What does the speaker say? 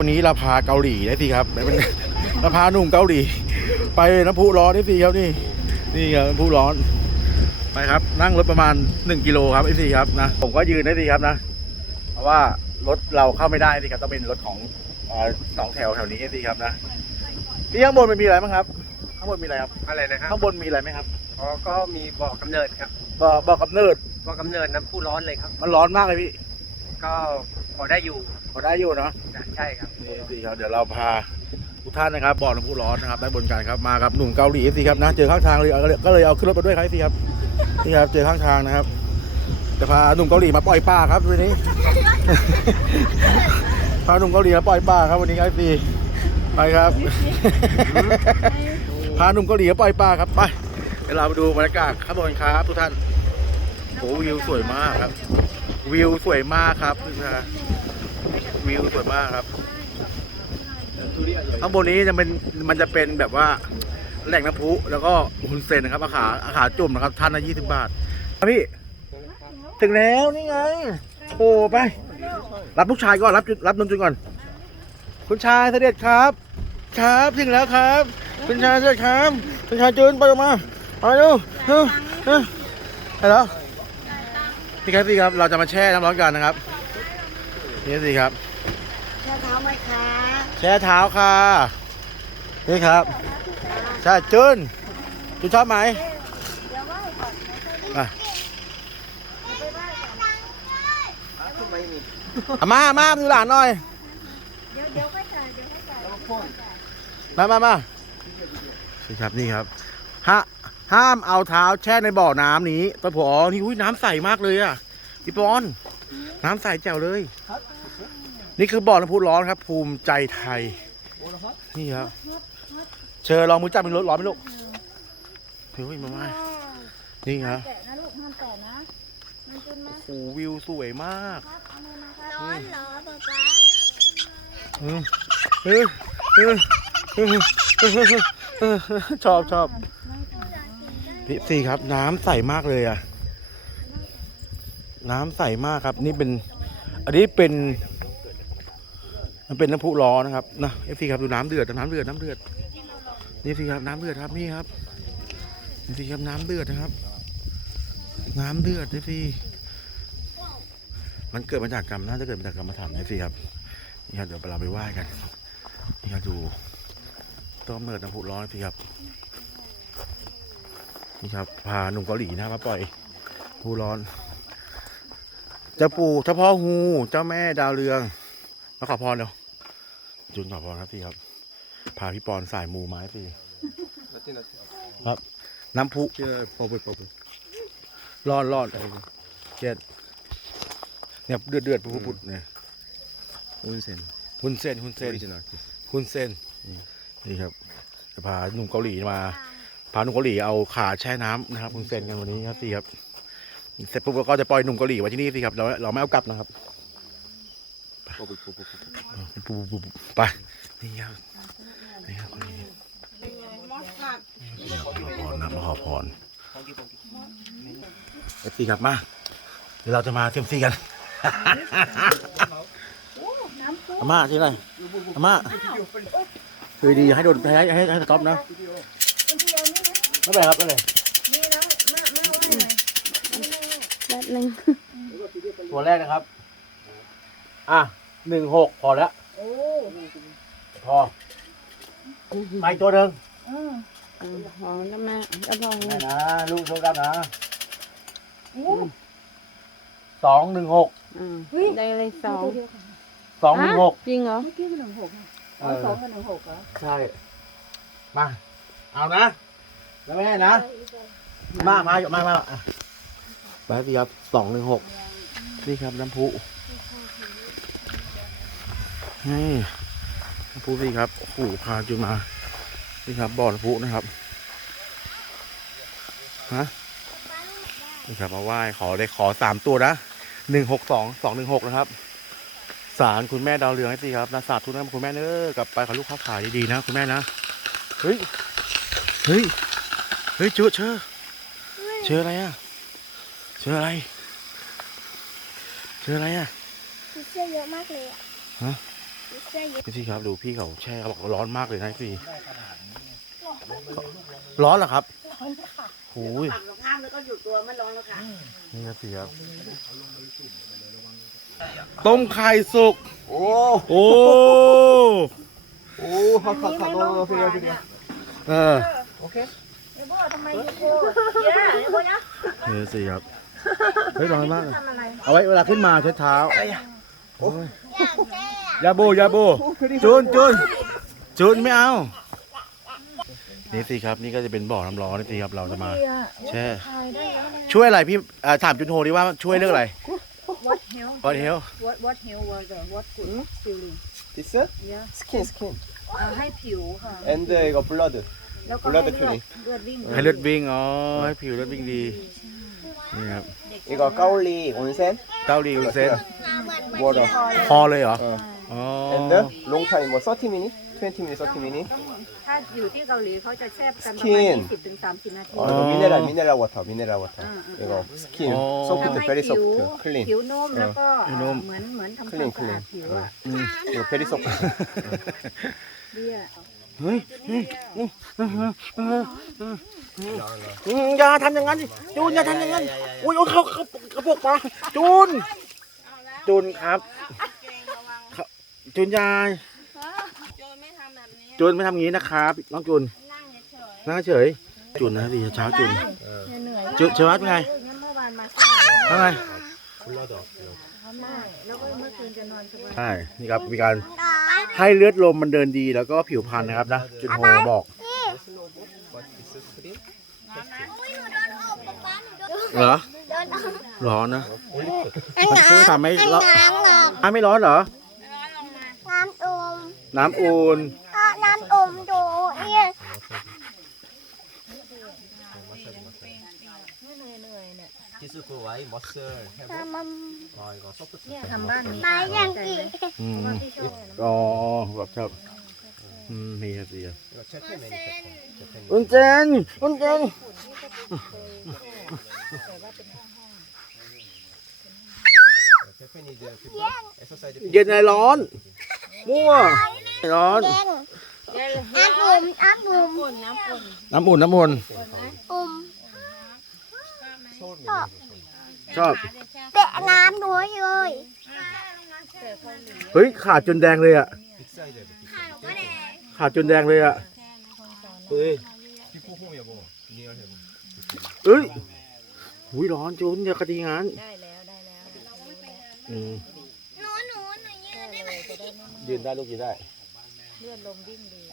วันนี้เราพาเกาหลีได้สิครับเป็นเราพาหนุ่มเกาหลี ไปน้ำพุร้อนได้สิครับนี่ นี่ครับน้ำพุร้อน ไปครับ นั่งรถประมาณ1กิโลครับไอ้สิครับนะผมก็ยืนได้สิครับนะ เพราะว่ารถเราเข้าไม่ได้สิครับต้องเป็นรถของเอ่อสองแถวแถวนี้ไอ้สิครับนะที่ข้างบนมันมีอะไรบ้างครับ ข้างบนมีอะไรครับอะไรนะครับข้างบนมีอะไรไหมครับอ๋อก็มีบ่อกำเนิดครับบ่อบ่อกำเนิดบ่อกำเนิดน้ำพุร้อนเลยครับ มันร้อนมากเลยพี่ก็พอได้อยู่ พอได้อยู่เนาะใช่ครับนี่สิครับเดี๋ยวเราพาทุกท่านนะครับบ่อน้ำพุร้อนนะครับได้บนกันครับมากับหนุ่มเกาหลีสิครับนะเจอข้างทางเลยเอาก็เลยเอาขึ้นรถมาด้วยครับสิครับนี่ครับเจอข้างทางนะครับจะพาหนุ่มเกาหลีมาปล่อยปลาครับวันนี้ พาหนุ่มเกาหลีมาปล่อยปลาครับวันนี้ครับสิไปครับพาหนุ่มเกาหลีมาปล่อยปลาครับไปเดี๋ยวเราไปดูบรรยากาศข้างบนครับทุกท่านโอ้วิวสวยมากครับ วิวสวยมากครับทุกท่าน วิวสวยมากครับ ข้างบนนี้จะเป็นมันจะเป็นแบบว่าแหล่งน้ำพุแล้วก็ฮุนเซนนะครับอาขาอาขาจุ่มนะครับท่านละยี่สิบบาทครับพี่ ถึงแล้วนี่ไงโอ้ไป รับลูกชายก่อนรับรับนนจุนก่อน คุณชายเสด็จครับ ครับถึงแล้วครับ คุณชายเสด็จครับ คุณชายจุนไปออกมาไปดูเออเออไปแล้วนี่ครับสิครับเราจะมาแช่น้ำร้อนกันนะครับนี่สิครับ ไหมคะแช่เท้าค่ะ นี่ครับใช่จุนจุนชอบไหมเดี๋ยวไหว้ก่อนไม่ค่อยได้อะไปไหว้ก่อนอามามาดูหลานหน่อย เดี๋ยวเดี๋ยวค่อยจ่ายเดี๋ยวค่อยจ่ายมามามานี่ครับนี่ครับห้าห้ามเอาเท้าแช่ในบ่อน้ำนี้ตะพอนี่อุ้ยน้ำใสมากเลยอะพี่ปอน น้ำใสแจ๋วเลย นี่คือบ่อน้ำพุร้อนครับ ภูมิใจไทย นี่ครับเชิญลองมือจับเป็นรถร้อนไหมลูกเฮ้ยมามานี่ครับแตะนะลูกห้ามแตะนะมันเป็นมาโอ้โหวิวสวยมากครับเอามือมาครับร้อนเหรอป๊าป๊าอืมเออเออเออเออเออชอบชอบไม่ถึงพี่สี่ครับ น้ำใสมากเลยอะ น้ำใสมากครับ นี่เป็น อันนี้เป็น มันเป็นน้ำพุร้อนนะครับนะเอฟซีครับดูน้ำเดือดน้ำเดือดน้ำเดือดนี่สิครับน้ำเดือดครับนี่ครับนี่สิครับน้ำเดือดนะครับ น้ำเดือดเอฟซีมันเกิดมาจากกรรมน่าจะเกิดมาจากกรรมฐานเอฟซีครับนี่ครับเดี๋ยวเราไปไหว้กันนี่ครับดูต้นกำเนิดน้ำพุร้อนสิครับนี่ครับพาหนุ่มเกาหลีนะมาปล่อยผู้ร้อนเจ้าปู่เจ้าพ่อฮูเจ้าแม่ดาวเรือง มาขอพรเร็วจุนขอพรครับพี่ครับ พาพี่ปอนสายมูไม้สิครับ น้ำพุพอไปพอไปร้อนร้อนเจ็ดเนี่ยเดือดเดือดพุพุดเนี่ยวุ้นเส้นหุนเส้นหุนเส้นหุนเส้นนี่ครับจะพาหนุ่มเกาหลีมา พาหนุ่มเกาหลีเอาขาแช่น้ำนะครับคุณเซนกันวันนี้ครับสิครับเสร็จปุ๊บเราก็จะปล่อยหนุ่มเกาหลีไว้ที่นี่สิครับเราเราไม่เอากลับนะครับพอ ไปปุ๊บปุ๊บไปนี่ครับนี่ครับคนนี้ขอพรนะมาขอพรเอฟซีครับมาเดี๋ยวเราจะมาเซมซีกันอาม่าที่ไหนอาม่าคือดีให้โดนให้ให้ให้ให้สต็อปนะไม่เป็นไรครับไม่เป็นไรแล้วมามาไหว้หน่อยแป๊บนึงตัวแรกนะครับ อะ หนึ่งหกพอแล้ว โอ้พอ ไปตัวหนึ่งเออหอมนะแม่จะลองนี่นะลูกโชคดีนะโอ้สองหนึ่งหกได้เลยสองสองหนึ่งหกจริงเหรอ เมื่อกี้เป็นหนึ่งหกอะเออ๋ออสองกับหนึ่งหกเหรอใช่ มา เอานะแล้วแม่นะ มามามามาอะไปสิครับสองหนึ่งหกนี่ครับน้ำพุ นี่น้ำพุสิครับโอ้โหพาจุมานี่ครับบ่อน้ำพุนะครับฮะนี่ครับมาไหว้ขอได้ขอสามตัวนะหนึ่งหกสองสองหนึ่งหกนะครับสารคุณแม่ดาวเรืองให้สิครับนะสาธุนะคุณแม่เนอะกลับไปขอลูกค้าขายดีๆนะ คุณแม่นะเฮ้ยเฮ้ยเฮ้ยเจอเชอเจออะไรอะเจออะไรเจออะไรอะเสื้อเยอะมากเลยอะ พี่ครับดูพี่เขาแช่เขาบอกว่าร้อนมากเลยนะพี่ร้อนเหรอครับหูยปรับลงห้ามแล้วก็อยู่ตัวไม่ร้อนแล้วค่ะนี่ครับพี่ครับต้มไข่สุกโอ้โอ้โอ้ฮักฮักฮักโอ้ฟิลฟิลเออโอเคเดี๋ยวบอกทำไมยูโก้เดี๋ยวเดี๋ยวบอกนะนี่สิครับเฮ้ยร้อนมากเลยทำอะไรเอาไว้เวลาขึ้นมาเช็ดเท้าโอ้ย ยาโบยาโบจูนจูนจูนไม่เอา นี่สิครับนี่ก็จะเป็นบ่อน้ำร้อนนี่สิครับเราจะมา แช่ ถ่ายได้แล้วนะ ช่วยอะไรพี่อ่าถามจุนโฮดีว่าช่วยเรื่องอะไร What hell ออเฮล What what hell was the what good feeling this yeah skin skin อ่าให้ผิวค่ะ and 이거 blood แล้วก็ blood ให้เลือด filling เลือดวิ่ง ให้เลือดวิ่งอ๋อให้ผิวเลือดวิ่งดีนี่ครับ 이거 까올리 온센 เต้าดีอุนเซน water พอเลยเหรอ 어. อ๋อ and long time 뭐 30 minutes 20 minutes 30 minutes ถ้าอยู่ที่เกาหลีเขาจะแช่กันประ Skin มาณ20ถึง30 นาที 어, 이거 미네랄 미네랄 워터 미네랄 워터 응, 응, 이거 스킨 어. ทำ 소프트 ให้ 베리 ผิว 소프트 클린 ผิวนุ่มแล้วก็ ผิวนุ่ม เหมือนเหมือนทำความ 클린 สะอา 클린 ดผิวอะ อืม 이거 베리 소프트 เบี้ย เฮ้ยอืมอย่าทำอย่างนั้นสิจูนอย่าทำอย่างนั้นอุ้ยโอ้ยเขาเขาเขาพวกปลาจูนจูนครับเขา จูนยายโจนไม่ทำแบบนี้จูนไม่ทำอย่างนี้นะครับน้องจูนนั่งเฉยนั่งเฉยจูนนะดีเช้าจูนๆเหนื่อยๆจูนเช้าเป็นไงงั้นเมื่อวานมาสายทำไงใช่แล้วก็เมื่อคืนจะนอนสบายใช่นี่ครับมีการให้เลือดลมมันเดินดีแล้วก็ผิวพรรณนะครับนะจุนโฮบอกเหรอร้อนนะมันช่วยทำให้ร้อนอะไม่ร้อนเหรอน้ำอม น้ำอุ่นน้ำอุ่นดูเอียนคิสุกุไว้มอสเซอร์แฮมลอยก็ซบเนี่ยทำบ้านนี้มาอยังกี่อืมอ๋อแบบชอบอืมมีอะไรอุ่นเจนอุ่นเจนเย็นไอร้อน มั่ว ร้อนเย็นอ่มน้ำอุ่มปุ่นน้ำปุ่นน้ำอุ่นน้ำอุ่นอุ่ชอบเตะน้ำด้วยเลยเฮ้ยขาดจนแดงเลยอะขาดจนแดงเลยอะเฮ้ยเอ้ยหุยร้อนจนอย่ากระดิงานได้แล้วได้แล้วหนูหนูหนูยืนได้ไหมยืนได้ลูกยืนได้ เลือดลมวิ่งดี